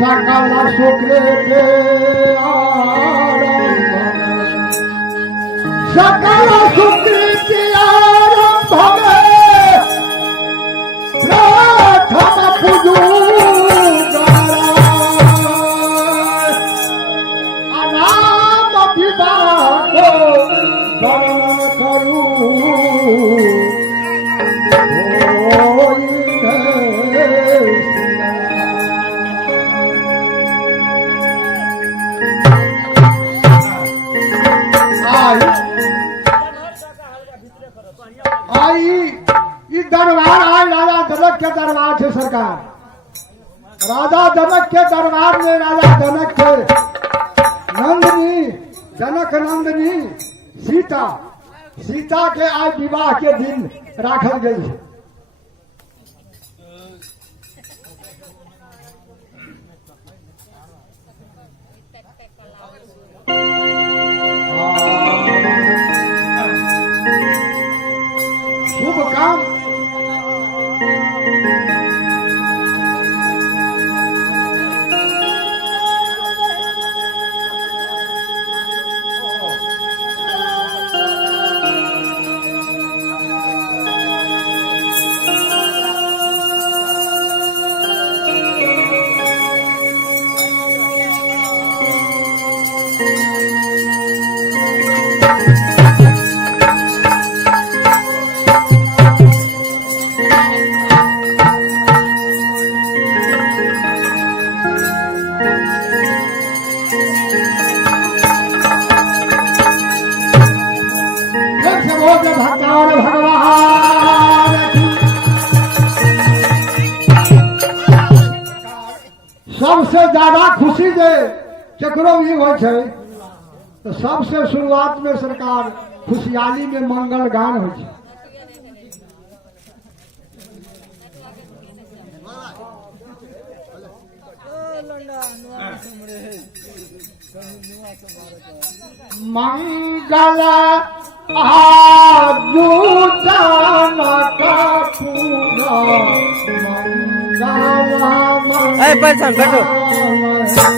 सकल सुकृति आरंभ सकल सुकृति आरंभ प्रथम अनाम विवाह वर्णन करूं दरबार आए राजा जनक के दरबार से सरकार राजा जनक के दरबार में राजा जनक के नंदनी जनक नंदनी सीता सीता के आज विवाह के दिन राखल गई है। शुभ काम सबसे ज्यादा खुशी जे केकरो भी हो तो सबसे शुरुआत में सरकार खुशहाली में मंगल गान हो मंगल आजू जनक पूरा Hey, Pansan, बैठो।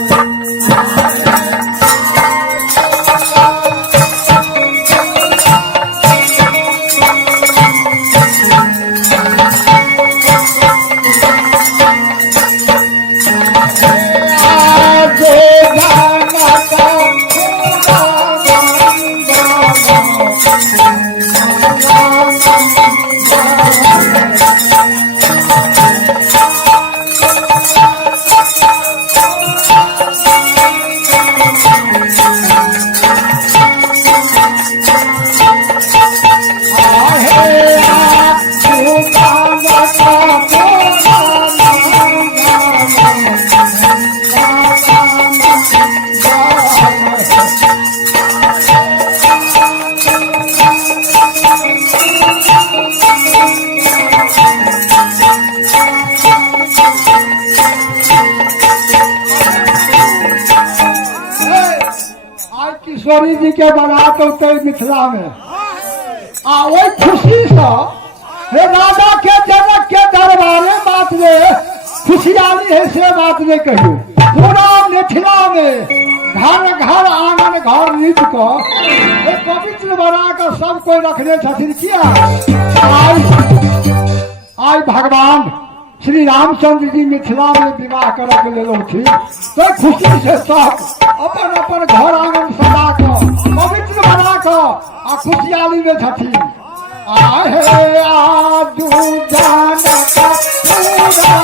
किशोरी जी के बारात होते मिथिला में आ वो खुशी से हे राजा के जनक के दरबारे बात में खुशियाली है से बात में कहियो पूरा मिथिला में घर घर आंगन घर नीत को एक पवित्र बना कर सब कोई रखने छथिन किया आज भगवान श्री रामचंद्र जी मिथिला में विवाह करके ले थी तो खुशी से सब अपन अपन घर आंगन सजा कर पवित्र बना कर आ खुशहाली में छठी आहे आजू जनक पूरा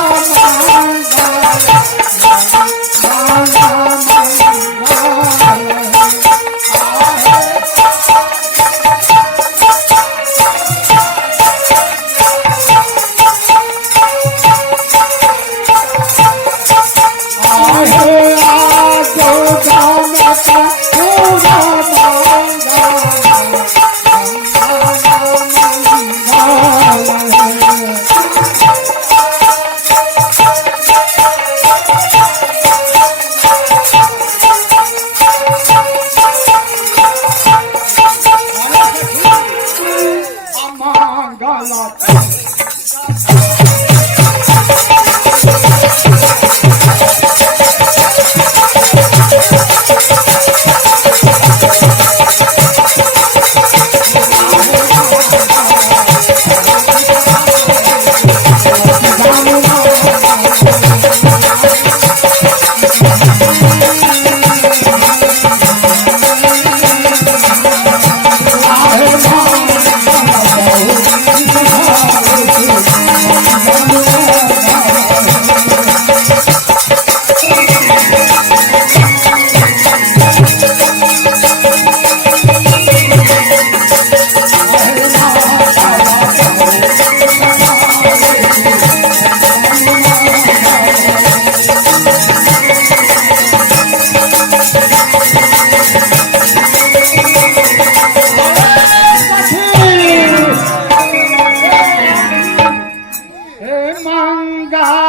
मंगल